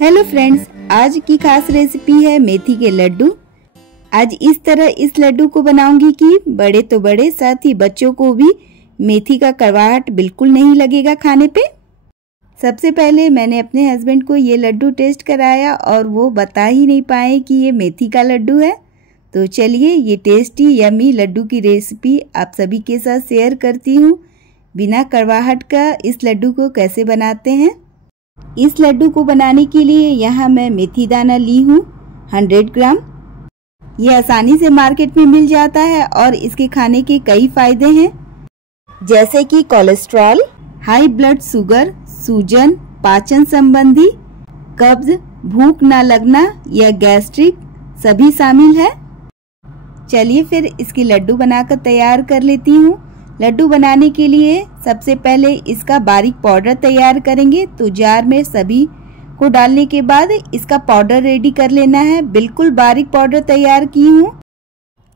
Hello friends, आज की खास रेसिपी है मेथी के लड्डू। आज इस तरह इस लड्डू को बनाऊंगी कि बड़े तो बड़े, साथ ही बच्चों को भी मेथी का कड़वाहट बिल्कुल नहीं लगेगा खाने पे। सबसे पहले मैंने अपने हस्बैंड को ये लड्डू टेस्ट कराया और वो बता ही नहीं पाए कि ये मेथी का लड्डू है। तो चलिए ये टेस्टी यमी लड्डू की रेसिपी आप सभी के साथ शेयर करती हूँ। बिना कड़वाहट का इस लड्डू को कैसे बनाते हैं। इस लड्डू को बनाने के लिए यहाँ मैं मेथी दाना ली हूँ 100 ग्राम। ये आसानी से मार्केट में मिल जाता है और इसके खाने के कई फायदे हैं, जैसे कि कोलेस्ट्रॉल, हाई ब्लड शुगर, सूजन, पाचन संबंधी, कब्ज, भूख ना लगना या गैस्ट्रिक सभी शामिल है। चलिए फिर इसकी लड्डू बनाकर तैयार कर लेती हूँ। लड्डू बनाने के लिए सबसे पहले इसका बारीक पाउडर तैयार करेंगे। तो जार में सभी को डालने के बाद इसका पाउडर रेडी कर लेना है। बिल्कुल बारीक पाउडर तैयार की हूँ।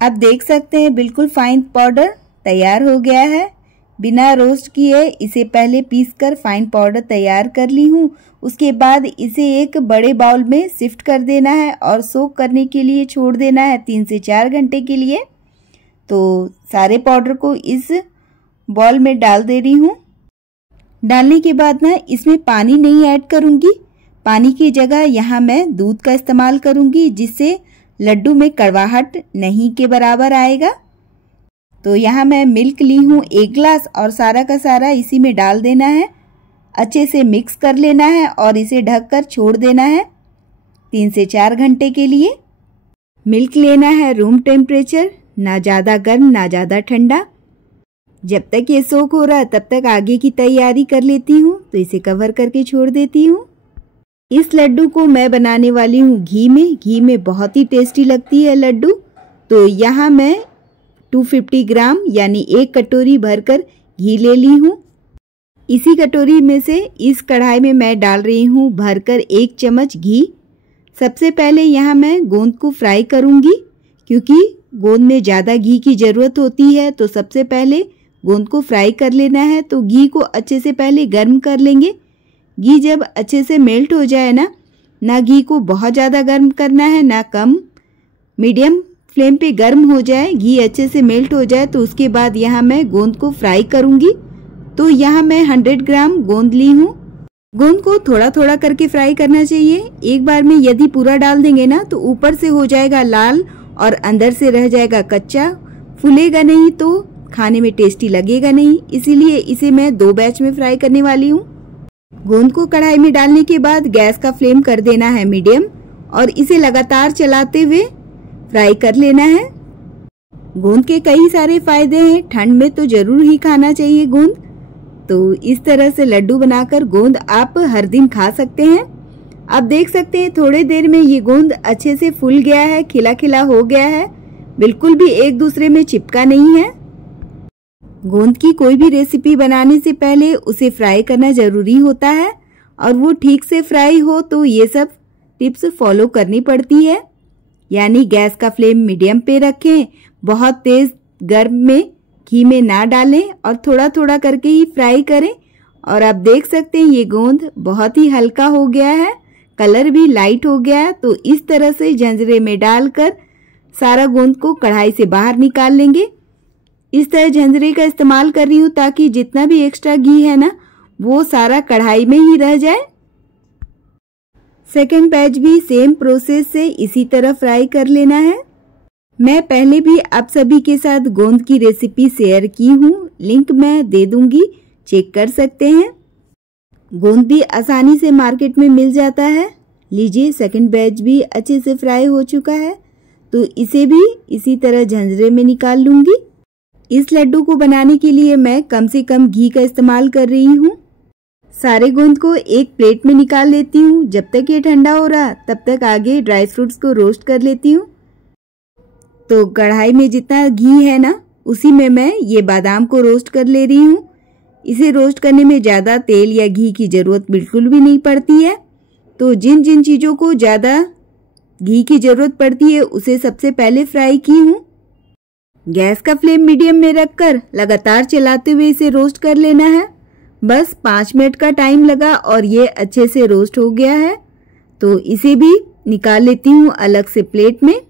अब देख सकते हैं बिल्कुल फाइन पाउडर तैयार हो गया है। बिना रोस्ट किए इसे पहले पीसकर फाइन पाउडर तैयार कर ली हूँ। उसके बाद इसे एक बड़े बाउल में शिफ्ट कर देना है और सोक करने के लिए छोड़ देना है 3 से 4 घंटे के लिए। तो सारे पाउडर को इस बॉल में डाल दे रही हूँ। डालने के बाद ना इसमें पानी नहीं ऐड करूँगी। पानी की जगह यहाँ मैं दूध का इस्तेमाल करूँगी, जिससे लड्डू में कड़वाहट नहीं के बराबर आएगा। तो यहाँ मैं मिल्क ली हूँ 1 गिलास और सारा का सारा इसी में डाल देना है। अच्छे से मिक्स कर लेना है और इसे ढककर छोड़ देना है 3 से 4 घंटे के लिए। मिल्क लेना है रूम टेम्परेचर, ना ज़्यादा गर्म ना ज़्यादा ठंडा। जब तक ये सोक हो रहा है तब तक आगे की तैयारी कर लेती हूँ। तो इसे कवर करके छोड़ देती हूँ। इस लड्डू को मैं बनाने वाली हूँ घी में बहुत ही टेस्टी लगती है लड्डू। तो यहाँ मैं 250 ग्राम यानी 1 कटोरी भरकर घी ले ली हूँ। इसी कटोरी में से इस कढ़ाई में मैं डाल रही हूँ भरकर 1 चम्मच घी। सबसे पहले यहाँ मैं गोंद को फ्राई करूँगी, क्योंकि गोंद में ज़्यादा घी की ज़रूरत होती है। तो सबसे पहले गोंद को फ्राई कर लेना है। तो घी को अच्छे से पहले गर्म कर लेंगे। घी जब अच्छे से मेल्ट हो जाए ना घी को बहुत ज़्यादा गर्म करना है ना कम, मीडियम फ्लेम पे गर्म हो जाए, घी अच्छे से मेल्ट हो जाए। तो उसके बाद यहाँ मैं गोंद को फ्राई करूँगी। तो यहाँ मैं 100 ग्राम गोंद ली हूँ। गोंद को थोड़ा थोड़ा करके फ्राई करना चाहिए। एक बार में यदि पूरा डाल देंगे ना तो ऊपर से हो जाएगा लाल और अंदर से रह जाएगा कच्चा, फूलेगा नहीं तो खाने में टेस्टी लगेगा नहीं। इसीलिए इसे मैं 2 बैच में फ्राई करने वाली हूँ। गोंद को कढ़ाई में डालने के बाद गैस का फ्लेम कर देना है मीडियम और इसे लगातार चलाते हुए फ्राई कर लेना है। गोंद के कई सारे फायदे हैं। ठंड में तो जरूर ही खाना चाहिए गोंद। तो इस तरह से लड्डू बनाकर गोंद आप हर दिन खा सकते हैं। आप देख सकते हैं थोड़ी देर में ये गोंद अच्छे से फूल गया है, खिला खिला हो गया है, बिल्कुल भी एक दूसरे में चिपका नहीं है। गोंद की कोई भी रेसिपी बनाने से पहले उसे फ्राई करना जरूरी होता है और वो ठीक से फ्राई हो तो ये सब टिप्स फॉलो करनी पड़ती है। यानी गैस का फ्लेम मीडियम पे रखें, बहुत तेज गर्म में घी में ना डालें और थोड़ा थोड़ा करके ही फ्राई करें। और आप देख सकते हैं ये गोंद बहुत ही हल्का हो गया है, कलर भी लाइट हो गया है। तो इस तरह से झंझरे में डालकर सारा गोंद को कढ़ाई से बाहर निकाल लेंगे। इस तरह झंझरे का इस्तेमाल कर रही हूँ ताकि जितना भी एक्स्ट्रा घी है ना वो सारा कढ़ाई में ही रह जाए। सेकेंड बैच भी सेम प्रोसेस से इसी तरह फ्राई कर लेना है। मैं पहले भी आप सभी के साथ गोंद की रेसिपी शेयर की हूँ, लिंक मैं दे दूंगी, चेक कर सकते हैं। गोंद भी आसानी से मार्केट में मिल जाता है। लीजिए सेकेंड बैच भी अच्छे से फ्राई हो चुका है। तो इसे भी इसी तरह झंझरे में निकाल लूंगी। इस लड्डू को बनाने के लिए मैं कम से कम घी का इस्तेमाल कर रही हूँ। सारे गोंद को एक प्लेट में निकाल लेती हूँ। जब तक ये ठंडा हो रहा तब तक आगे ड्राई फ्रूट्स को रोस्ट कर लेती हूँ। तो कढ़ाई में जितना घी है ना उसी में मैं ये बादाम को रोस्ट कर ले रही हूँ। इसे रोस्ट करने में ज़्यादा तेल या घी की ज़रूरत बिल्कुल भी नहीं पड़ती है। तो जिन जिन चीज़ों को ज़्यादा घी की ज़रूरत पड़ती है उसे सबसे पहले फ्राई की हूँ। गैस का फ्लेम मीडियम में रखकर लगातार चलाते हुए इसे रोस्ट कर लेना है। बस 5 मिनट का टाइम लगा और ये अच्छे से रोस्ट हो गया है। तो इसे भी निकाल लेती हूँ अलग से प्लेट में।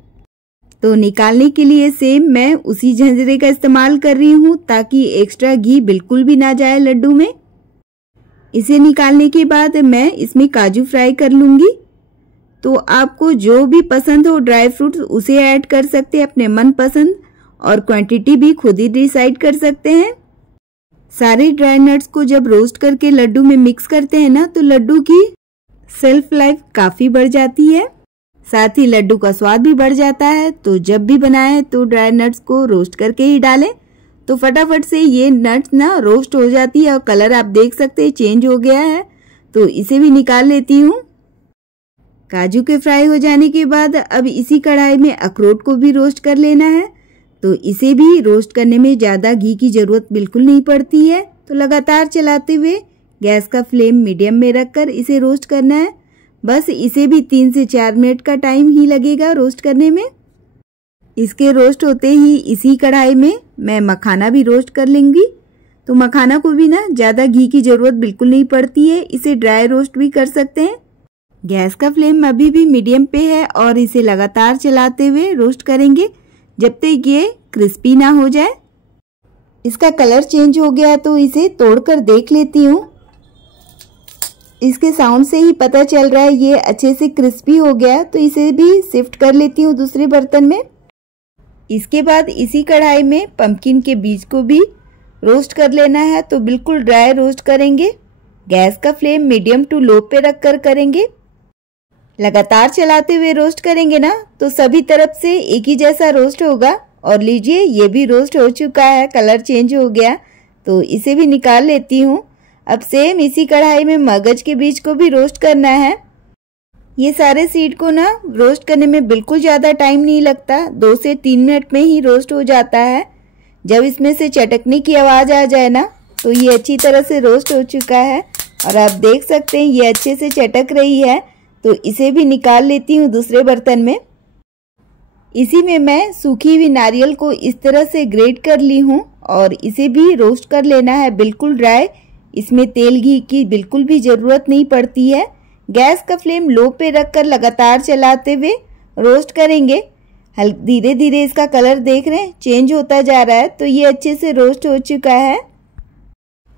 तो निकालने के लिए सेम मैं उसी झंझरे का इस्तेमाल कर रही हूँ ताकि एक्स्ट्रा घी बिल्कुल भी ना जाए लड्डू में। इसे निकालने के बाद मैं इसमें काजू फ्राई कर लूँगी। तो आपको जो भी पसंद हो ड्राई फ्रूट्स उसे ऐड कर सकते हैं अपने मनपसंद, और क्वांटिटी भी खुद ही डिसाइड कर सकते हैं। सारे ड्राई नट्स को जब रोस्ट करके लड्डू में मिक्स करते हैं ना, तो लड्डू की सेल्फ लाइफ काफ़ी बढ़ जाती है, साथ ही लड्डू का स्वाद भी बढ़ जाता है। तो जब भी बनाएं तो ड्राई नट्स को रोस्ट करके ही डालें, तो फटाफट से ये नट्स ना रोस्ट हो जाती है और कलर आप देख सकते हैं चेंज हो गया है। तो इसे भी निकाल लेती हूँ। काजू के फ्राई हो जाने के बाद अब इसी कढ़ाई में अखरोट को भी रोस्ट कर लेना है। तो इसे भी रोस्ट करने में ज़्यादा घी की ज़रूरत बिल्कुल नहीं पड़ती है। तो लगातार चलाते हुए गैस का फ्लेम मीडियम में रखकर इसे रोस्ट करना है। बस इसे भी 3 से 4 मिनट का टाइम ही लगेगा रोस्ट करने में। इसके रोस्ट होते ही इसी कढ़ाई में मैं मखाना भी रोस्ट कर लूँगी। तो मखाना को भी ना ज़्यादा घी की ज़रूरत बिल्कुल नहीं पड़ती है, इसे ड्राई रोस्ट भी कर सकते हैं। गैस का फ्लेम अभी भी मीडियम पे है और इसे लगातार चलाते हुए रोस्ट करेंगे जब तक ये क्रिस्पी ना हो जाए। इसका कलर चेंज हो गया तो इसे तोड़कर देख लेती हूँ। इसके साउंड से ही पता चल रहा है ये अच्छे से क्रिस्पी हो गया। तो इसे भी शिफ्ट कर लेती हूँ दूसरे बर्तन में। इसके बाद इसी कढ़ाई में पंपकिन के बीज को भी रोस्ट कर लेना है। तो बिल्कुल ड्राई रोस्ट करेंगे। गैस का फ्लेम मीडियम टू लो पे रख कर करेंगे। लगातार चलाते हुए रोस्ट करेंगे ना तो सभी तरफ से एक ही जैसा रोस्ट होगा। और लीजिए ये भी रोस्ट हो चुका है, कलर चेंज हो गया। तो इसे भी निकाल लेती हूँ। अब सेम इसी कढ़ाई में मगज के बीज को भी रोस्ट करना है। ये सारे सीड को ना रोस्ट करने में बिल्कुल ज़्यादा टाइम नहीं लगता, 2 से 3 मिनट में ही रोस्ट हो जाता है। जब इसमें से चटकने की आवाज़ आ जाए ना तो ये अच्छी तरह से रोस्ट हो चुका है और आप देख सकते हैं ये अच्छे से चटक रही है। तो इसे भी निकाल लेती हूँ दूसरे बर्तन में। इसी में मैं सूखी हुई नारियल को इस तरह से ग्रेट कर ली हूँ और इसे भी रोस्ट कर लेना है बिल्कुल ड्राई। इसमें तेल घी की बिल्कुल भी ज़रूरत नहीं पड़ती है। गैस का फ्लेम लो पे रखकर लगातार चलाते हुए रोस्ट करेंगे। धीरे धीरे इसका कलर देख रहे हैं चेंज होता जा रहा है। तो ये अच्छे से रोस्ट हो चुका है।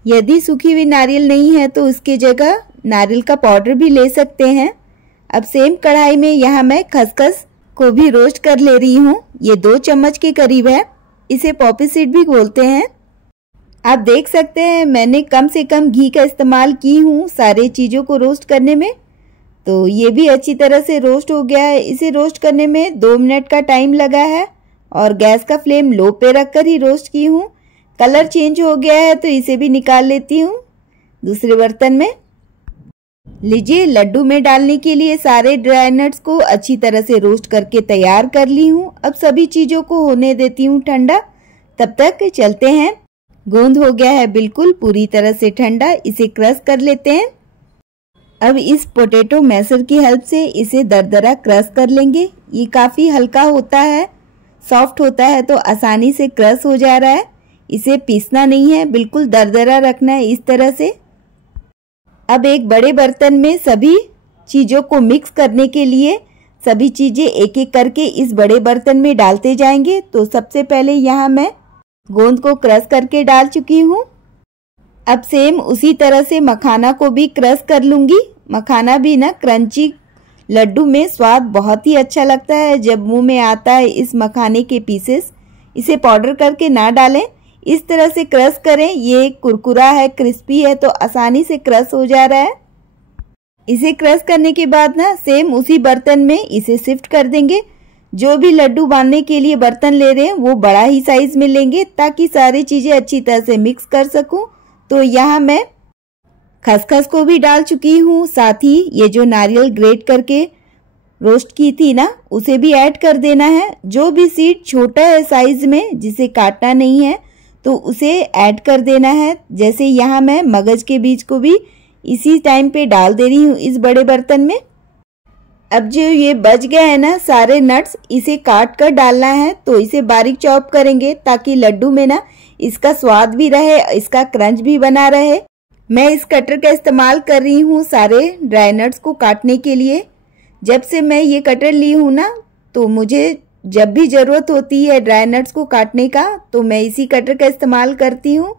यदि सूखी हुई नारियल नहीं है तो उसकी जगह नारियल का पाउडर भी ले सकते हैं। अब सेम कढ़ाई में यहाँ मैं खसखस को भी रोस्ट कर ले रही हूँ। ये 2 चम्मच के करीब है। इसे पॉपी सीड भी बोलते हैं। आप देख सकते हैं मैंने कम से कम घी का इस्तेमाल की हूँ सारे चीज़ों को रोस्ट करने में। तो ये भी अच्छी तरह से रोस्ट हो गया है। इसे रोस्ट करने में 2 मिनट का टाइम लगा है और गैस का फ्लेम लो पे रखकर ही रोस्ट की हूँ। कलर चेंज हो गया है तो इसे भी निकाल लेती हूँ दूसरे बर्तन में। लीजिए लड्डू में डालने के लिए सारे ड्राई नट्स को अच्छी तरह से रोस्ट करके तैयार कर ली हूँ। अब सभी चीज़ों को होने देती हूँ ठंडा। तब तक चलते हैं। गोंद हो गया है बिल्कुल पूरी तरह से ठंडा। इसे क्रश कर लेते हैं। अब इस पोटैटो मैशर की हेल्प से इसे दरदरा क्रश कर लेंगे। ये काफ़ी हल्का होता है, सॉफ्ट होता है तो आसानी से क्रश हो जा रहा है। इसे पीसना नहीं है, बिल्कुल दरदरा रखना है इस तरह से। अब एक बड़े बर्तन में सभी चीज़ों को मिक्स करने के लिए सभी चीज़ें एक एक करके इस बड़े बर्तन में डालते जाएंगे। तो सबसे पहले यहाँ मैं गोंद को क्रश करके डाल चुकी हूँ। अब सेम उसी तरह से मखाना को भी क्रश कर लूँगी। मखाना भी ना क्रंची लड्डू में स्वाद बहुत ही अच्छा लगता है जब मुंह में आता है इस मखाने के पीसेस। इसे पाउडर करके ना डालें, इस तरह से क्रश करें। ये कुरकुरा है, क्रिस्पी है तो आसानी से क्रश हो जा रहा है। इसे क्रश करने के बाद ना सेम उसी बर्तन में इसे शिफ्ट कर देंगे। जो भी लड्डू बांधने के लिए बर्तन ले रहे हैं वो बड़ा ही साइज में लेंगे ताकि सारी चीज़ें अच्छी तरह से मिक्स कर सकूं। तो यहाँ मैं खसखस को भी डाल चुकी हूँ, साथ ही ये जो नारियल ग्रेट करके रोस्ट की थी ना उसे भी ऐड कर देना है। जो भी सीड छोटा है साइज में जिसे काटना नहीं है तो उसे ऐड कर देना है। जैसे यहाँ मैं मगज के बीज को भी इसी टाइम पे डाल दे रही हूँ इस बड़े बर्तन में। अब जो ये बच गए हैं ना सारे नट्स, इसे काट कर डालना है। तो इसे बारीक चॉप करेंगे ताकि लड्डू में ना इसका स्वाद भी रहे, इसका क्रंच भी बना रहे। मैं इस कटर का इस्तेमाल कर रही हूँ सारे ड्राई नट्स को काटने के लिए। जब से मैं ये कटर ली हूँ ना, तो मुझे जब भी ज़रूरत होती है ड्राई नट्स को काटने का तो मैं इसी कटर का इस्तेमाल करती हूँ।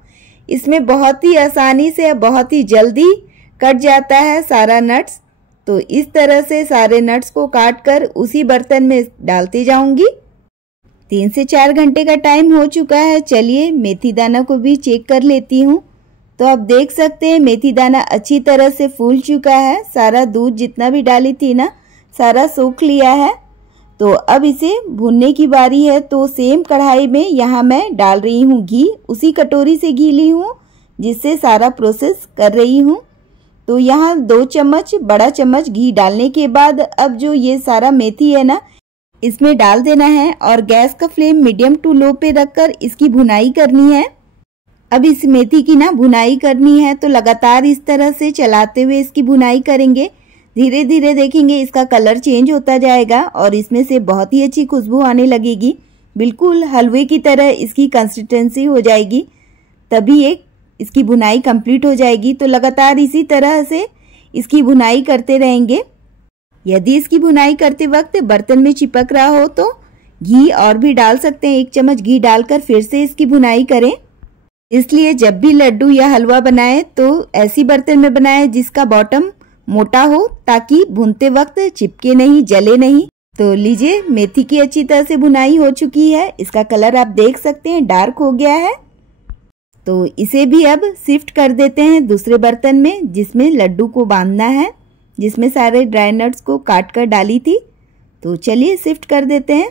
इसमें बहुत ही आसानी से बहुत ही जल्दी कट जाता है सारा नट्स। तो इस तरह से सारे नट्स को काट कर उसी बर्तन में डालते जाऊंगी। 3 से 4 घंटे का टाइम हो चुका है। चलिए मेथी दाना को भी चेक कर लेती हूँ। तो आप देख सकते हैं मेथी दाना अच्छी तरह से फूल चुका है। सारा दूध जितना भी डाली थी ना, सारा सोख लिया है। तो अब इसे भूनने की बारी है। तो सेम कढ़ाई में यहाँ मैं डाल रही हूँ घी। उसी कटोरी से घी ली हूँ जिससे सारा प्रोसेस कर रही हूँ। तो यहाँ 2 चम्मच बड़ा चम्मच घी डालने के बाद अब जो ये सारा मेथी है ना, इसमें डाल देना है और गैस का फ्लेम मीडियम टू लो पे रखकर इसकी भुनाई करनी है। अब इस मेथी की ना भुनाई करनी है तो लगातार इस तरह से चलाते हुए इसकी भुनाई करेंगे। धीरे धीरे देखेंगे इसका कलर चेंज होता जाएगा और इसमें से बहुत ही अच्छी खुशबू आने लगेगी। बिल्कुल हलवे की तरह इसकी कंसिस्टेंसी हो जाएगी, तभी इसकी भुनाई कंप्लीट हो जाएगी। तो लगातार इसी तरह से इसकी भुनाई करते रहेंगे। यदि इसकी भुनाई करते वक्त बर्तन में चिपक रहा हो तो घी और भी डाल सकते हैं। 1 चम्मच घी डालकर फिर से इसकी भुनाई करें। इसलिए जब भी लड्डू या हलवा बनाएं तो ऐसी बर्तन में बनाएं जिसका बॉटम मोटा हो, ताकि भूनते वक्त चिपके नहीं, जले नहीं। तो लीजिए मेथी की अच्छी तरह से भुनाई हो चुकी है। इसका कलर आप देख सकते हैं डार्क हो गया है। तो इसे भी अब शिफ्ट कर देते हैं दूसरे बर्तन में जिसमें लड्डू को बांधना है, जिसमें सारे ड्राई नट्स को काट कर डाली थी। तो चलिए शिफ्ट कर देते हैं।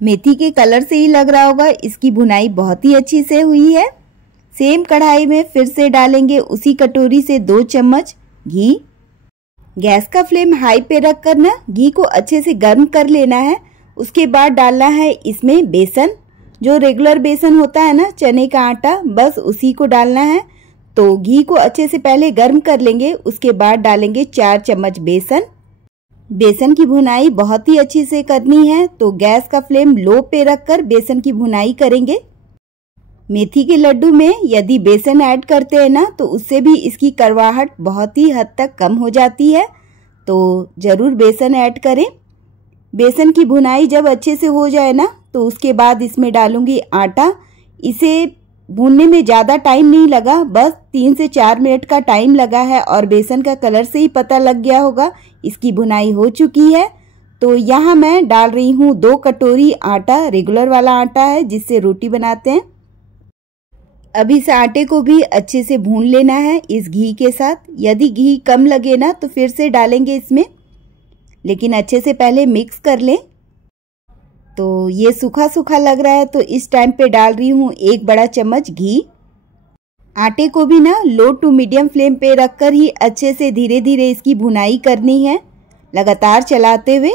मेथी के कलर से ही लग रहा होगा इसकी भुनाई बहुत ही अच्छी से हुई है। सेम कढ़ाई में फिर से डालेंगे उसी कटोरी से 2 चम्मच घी। गैस का फ्लेम हाई पे रखकर ना घी को अच्छे से गर्म कर लेना है। उसके बाद डालना है इसमें बेसन, जो रेगुलर बेसन होता है ना, चने का आटा, बस उसी को डालना है। तो घी को अच्छे से पहले गर्म कर लेंगे, उसके बाद डालेंगे 4 चम्मच बेसन। बेसन की भुनाई बहुत ही अच्छी से करनी है, तो गैस का फ्लेम लो पे रखकर बेसन की भुनाई करेंगे। मेथी के लड्डू में यदि बेसन ऐड करते हैं ना, तो उससे भी इसकी कड़वाहट बहुत ही हद तक कम हो जाती है। तो जरूर बेसन ऐड करें। बेसन की भुनाई जब अच्छे से हो जाए ना, तो उसके बाद इसमें डालूंगी आटा। इसे भूनने में ज़्यादा टाइम नहीं लगा, बस 3 से 4 मिनट का टाइम लगा है और बेसन का कलर से ही पता लग गया होगा इसकी भुनाई हो चुकी है। तो यहाँ मैं डाल रही हूँ 2 कटोरी आटा, रेगुलर वाला आटा है जिससे रोटी बनाते हैं। अब इस आटे को भी अच्छे से भून लेना है इस घी के साथ। यदि घी कम लगे ना तो फिर से डालेंगे इसमें, लेकिन अच्छे से पहले मिक्स कर लें। तो ये सूखा सूखा लग रहा है तो इस टाइम पे डाल रही हूँ 1 बड़ा चम्मच घी। आटे को भी ना लो टू मीडियम फ्लेम पे रखकर ही अच्छे से धीरे धीरे इसकी भुनाई करनी है, लगातार चलाते हुए।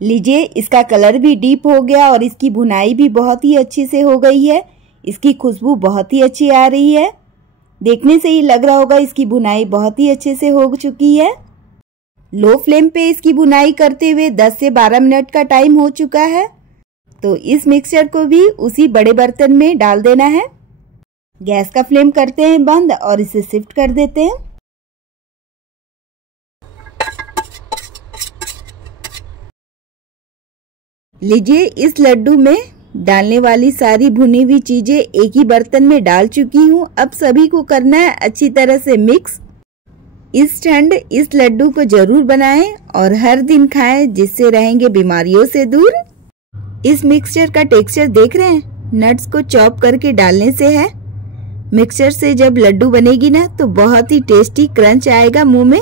लीजिए इसका कलर भी डीप हो गया और इसकी भुनाई भी बहुत ही अच्छी से हो गई है। इसकी खुशबू बहुत ही अच्छी आ रही है। देखने से ही लग रहा होगा इसकी भुनाई बहुत ही अच्छे से हो चुकी है। लो फ्लेम पे इसकी भुनाई करते हुए 10 से 12 मिनट का टाइम हो चुका है। तो इस मिक्सचर को भी उसी बड़े बर्तन में डाल देना है। गैस का फ्लेम करते हैं बंद और इसे शिफ्ट कर देते हैं। लीजिए इस लड्डू में डालने वाली सारी भुनी हुई चीजें एक ही बर्तन में डाल चुकी हूँ। अब सभी को करना है अच्छी तरह से मिक्स। इस ठंड इस लड्डू को जरूर बनाएं और हर दिन खाएं, जिससे रहेंगे बीमारियों से दूर। इस मिक्सचर का टेक्सचर देख रहे हैं, नट्स को चॉप करके डालने से है। मिक्सचर से जब लड्डू बनेगी ना तो बहुत ही टेस्टी क्रंच आएगा मुंह में।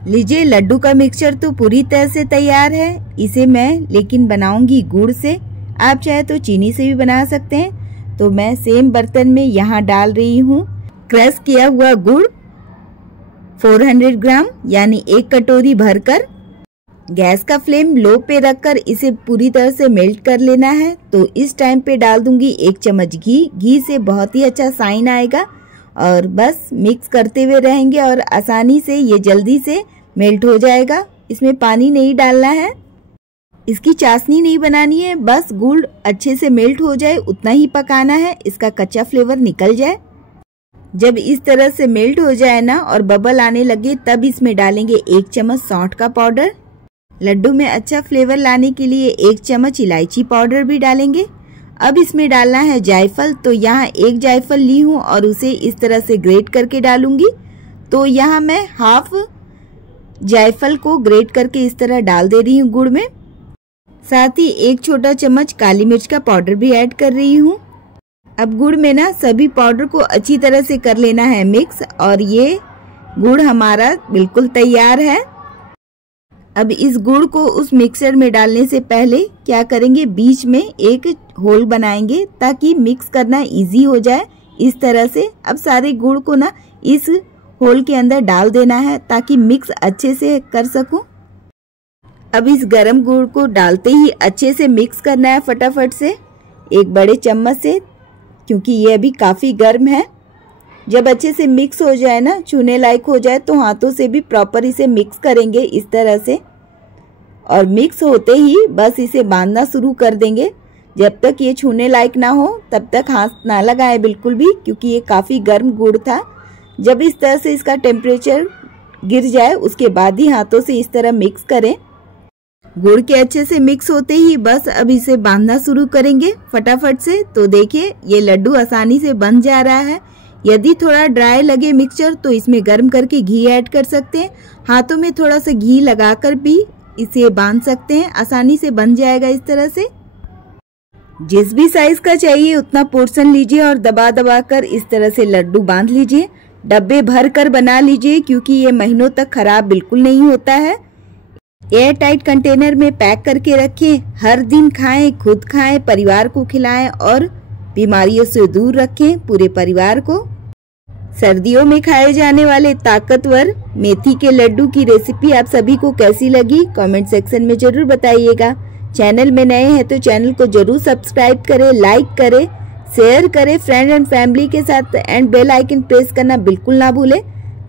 लीजिए लड्डू का मिक्सचर तो पूरी तरह से तैयार है। इसे मैं लेकिन बनाऊंगी गुड़ से, आप चाहे तो चीनी से भी बना सकते हैं। तो मैं सेम बर्तन में यहाँ डाल रही हूँ क्रश किया हुआ गुड़ 400 ग्राम, यानी 1 कटोरी भरकर। गैस का फ्लेम लो पे रखकर इसे पूरी तरह से मेल्ट कर लेना है। तो इस टाइम पे डाल दूंगी 1 चम्मच घी। घी से बहुत ही अच्छा साइन आएगा और बस मिक्स करते हुए रहेंगे और आसानी से ये जल्दी से मेल्ट हो जाएगा। इसमें पानी नहीं डालना है, इसकी चाशनी नहीं बनानी है, बस गुड़ अच्छे से मेल्ट हो जाए उतना ही पकाना है, इसका कच्चा फ्लेवर निकल जाए। जब इस तरह से मेल्ट हो जाए ना और बबल आने लगे तब इसमें डालेंगे 1 चम्मच सौंठ का पाउडर। लड्डू में अच्छा फ्लेवर लाने के लिए 1 चम्मच इलायची पाउडर भी डालेंगे। अब इसमें डालना है जायफल। तो यहाँ 1 जायफल ली हूँ और उसे इस तरह से ग्रेट करके डालूंगी। तो यहाँ मैं हाफ जायफल को ग्रेट करके इस तरह डाल दे रही हूँ गुड़ में। साथ ही 1 छोटा चम्मच काली मिर्च का पाउडर भी ऐड कर रही हूँ। अब गुड़ में ना सभी पाउडर को अच्छी तरह से कर लेना है मिक्स और ये गुड़ हमारा बिल्कुल तैयार है। अब इस गुड़ को उस मिक्सर में डालने से पहले क्या करेंगे, बीच में एक होल बनाएंगे ताकि मिक्स करना इजी हो जाए। इस तरह से अब सारे गुड़ को ना इस होल के अंदर डाल देना है ताकि मिक्स अच्छे से कर सकूं। अब इस गरम गुड़ को डालते ही अच्छे से मिक्स करना है फटाफट से एक बड़े चम्मच से, क्योंकि ये अभी काफी गर्म है। जब अच्छे से मिक्स हो जाए ना, छूने लायक हो जाए, तो हाथों से भी प्रॉपर इसे मिक्स करेंगे इस तरह से। और मिक्स होते ही बस इसे बांधना शुरू कर देंगे। जब तक ये छूने लायक ना हो तब तक हाथ ना लगाएं बिल्कुल भी, क्योंकि ये काफी गर्म गुड़ था। जब इस तरह से इसका टेम्परेचर गिर जाए उसके बाद ही हाथों से इस तरह मिक्स करें। गुड़ के अच्छे से मिक्स होते ही बस अब इसे बांधना शुरू करेंगे फटाफट से। तो देखिए ये लड्डू आसानी से बन जा रहा है। यदि थोड़ा ड्राई लगे मिक्सचर तो इसमें गर्म करके घी ऐड कर सकते हैं। हाथों में थोड़ा सा घी लगाकर भी इसे बांध सकते हैं, आसानी से बन जाएगा इस तरह से। जिस भी साइज का चाहिए उतना पोर्शन लीजिए और दबा दबा कर इस तरह से लड्डू बांध लीजिए। डब्बे भर कर बना लीजिए क्योंकि ये महीनों तक खराब बिल्कुल नहीं होता है। एयर टाइट कंटेनर में पैक करके रखें। हर दिन खाएं, खुद खाएं, परिवार को खिलाएं और बीमारियों से दूर रखें पूरे परिवार को। सर्दियों में खाए जाने वाले ताकतवर मेथी के लड्डू की रेसिपी आप सभी को कैसी लगी कमेंट सेक्शन में जरूर बताइएगा। चैनल में नए हैं तो चैनल को जरूर सब्सक्राइब करें, लाइक करें, शेयर करें फ्रेंड एंड फैमिली के साथ एंड बेल आइकन प्रेस करना बिल्कुल ना भूलें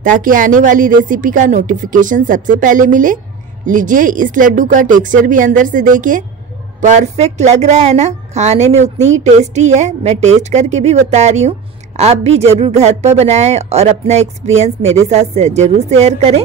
ताकि आने वाली रेसिपी का नोटिफिकेशन सबसे पहले मिले। लीजिए इस लड्डू का टेक्सचर भी अंदर से देखिए, परफेक्ट लग रहा है ना, खाने में उतनी ही टेस्टी है। मैं टेस्ट करके भी बता रही हूँ, आप भी जरूर घर पर बनाएं और अपना एक्सपीरियंस मेरे साथ जरूर शेयर करें।